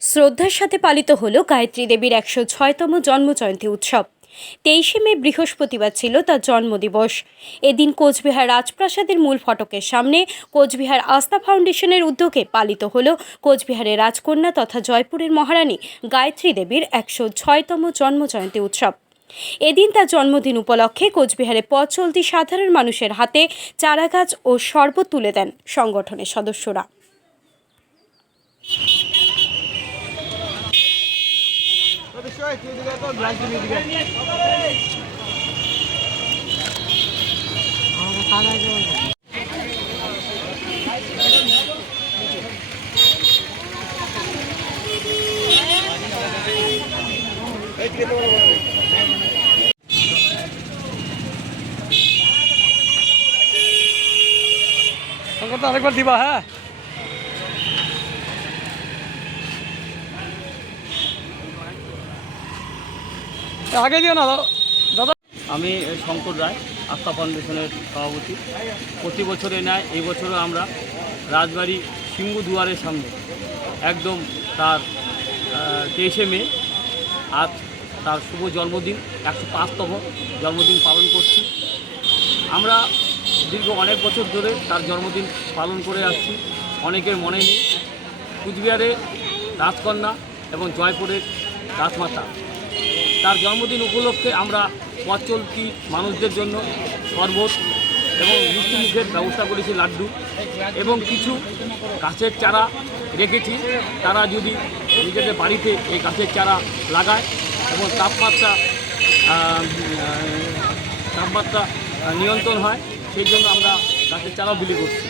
শ্রদ্ধার সাথে পালিত হল গায়ত্রী দেবীর 106তম জন্মজয়ন্তী উৎসব। 23শে মে বৃহস্পতিবার ছিল তার জন্মদিবস। এদিন কোচবিহার রাজপ্রাসাদের মূল ফটকের সামনে কোচবিহার আস্থা ফাউন্ডেশনের উদ্যোগে পালিত হল কোচবিহারের রাজকন্যা তথা জয়পুরের মহারানী গায়ত্রী দেবীর 106তম জন্মজয়ন্তী উৎসব। এদিন তার জন্মদিন উপলক্ষে কোচবিহারে পথ চলতি সাধারণ মানুষের হাতে চারাগাছ ও শরবত তুলে দেন সংগঠনের সদস্যরা। আরেকবার দিবা। হ্যাঁ, আগে দিও না দাদা। আমি শঙ্কর রায়, আস্থা ফাউন্ডেশনের সভাপতি। প্রতি বছরে নেয় এই বছরও আমরা রাজবাড়ি সিংহু দুয়ারের সামনে একদম তার 23শে মে আজ তার শুভ জন্মদিন, 105তম জন্মদিন পালন করছি। আমরা দীর্ঘ অনেক বছর ধরে তার জন্মদিন পালন করে আসছি। অনেকের মনে নেই কুচবিহারের রাজকন্যা এবং জয়পুরের রাজমাতা। তার জন্মদিন উপলক্ষে আমরা পথ চলতি মানুষদের জন্য শরবত এবং মিষ্টি মুখের ব্যবস্থা করেছি, লাড্ডু এবং কিছু গাছের চারা রেখেছি। তারা যদি নিজেদের বাড়িতে এই গাছের চারা লাগায় এবং তাপমাত্রা নিয়ন্ত্রণ হয়, সেই জন্য আমরা গাছের চারাও বিলি করছি।